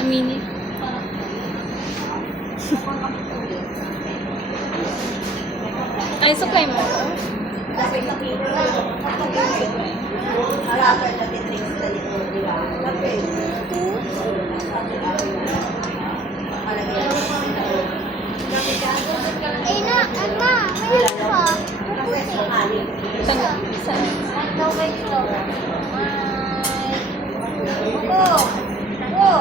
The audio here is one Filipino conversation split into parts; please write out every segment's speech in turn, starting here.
aminin. Ay, sukay mo. Eh na, ama, mayroon pa. Saan? Go, go. Go. Go.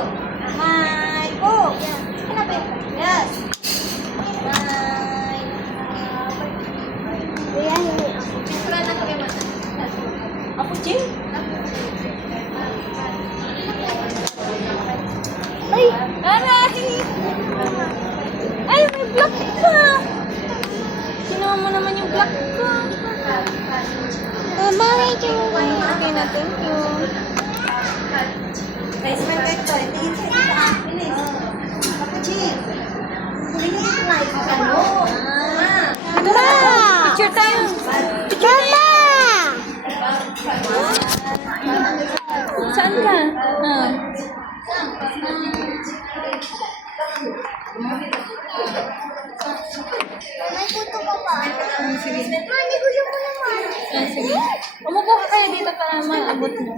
Hi. Go. Yes. Hi. Ayan, ako. Wala na kami mata. Ako, Jim? Ay. Aray! Ay, may black ka! Kinuha mo naman yung black ko. Mama, may jowa. Okay na, thank you. Rice man kayo ito. Tingin sa ito. Bilis. Kapuchin. Tingin ito nga. Ano? Mama! Picture tayo. Mama! Saan ka? Ah. May puto ka ba? Sige. Mami, gusto ko naman. Ah, sige. Umupo ka kaya dito para maabot mo.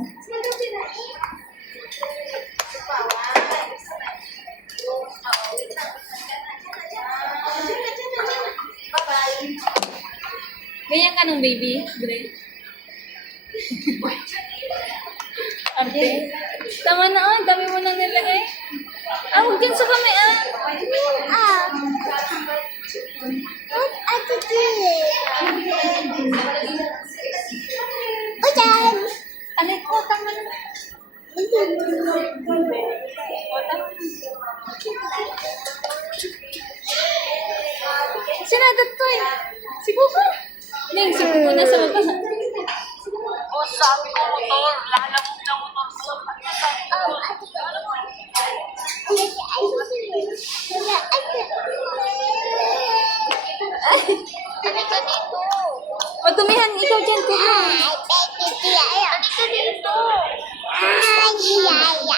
Ganyan ka ng baby, Gray. Arte. Tama na, oh. Dami mo nang nilagay. Ah, huwag din sa kamay, ah. Ah. What are you doing? Ujan! Alay ko, tama na. Sinagat ko eh. Sigo ko. Neng, sigo ko na sa baba. O sabi ko motor. Lalamog na motor ko. Ano ka dito? Magdumihan, ikaw dyan, kuha. Ano ka dito? Ay, yaya.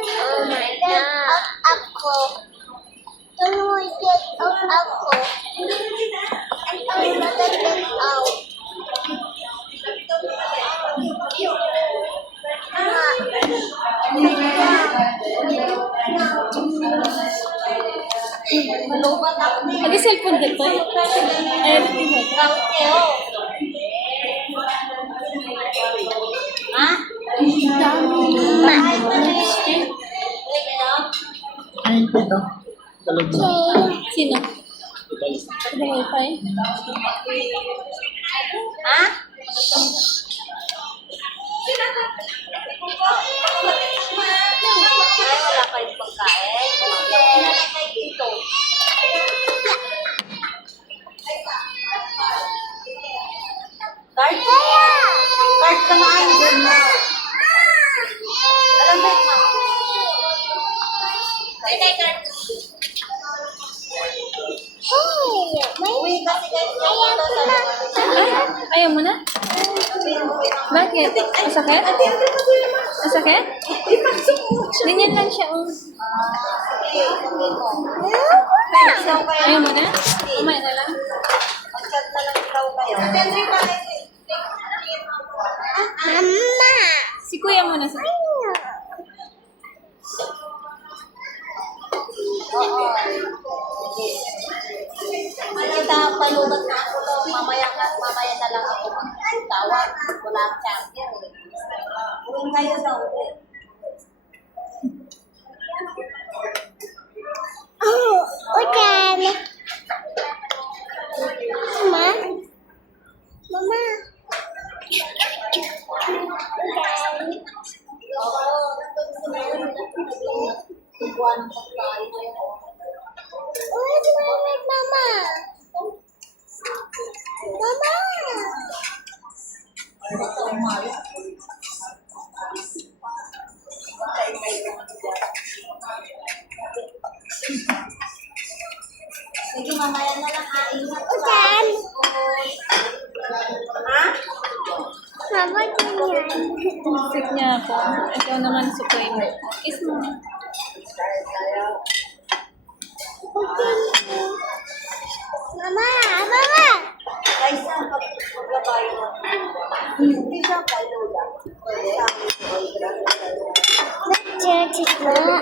Oh my God. Ako. Tumulog ako. Ang magandang out. Ada cellphone dito. Ay, everything mo. Ha? Ano po ito? Sino? Ada wifi? Ha? Ay, wala kayong pagkain. Pinalagay dito. Card? Card ka na ay. Alam mo ito? Ay, card. Uwi kasi kayo dito sa Ay, ayaw mo na? Bakit? Masakit? Masakit? Ganyan lang siya, oh. Ayaw mo na? Kumain na lang? Mag-chat na lang ikaw kayo. Mama! Si kuya mo na sa... Malita, palubat na ako daw. Mamaya na lang ako magtawag. Wala ang champion eh. Uwing kayo daw. Oh, ujan! Mama? Mama? Ujan! Buwan ng pagkain. Uy, tumawag mama! Mama! Sige, mamaya na lang. Ingat ka. Ujan! Oo. Mama, ganyan. Isip niya ako. Ikaw naman supreme. Kiss mo. Mama, mama. Ay, saan pag-labay mo? Hindi siya kay Lola. Let's check it, Mama.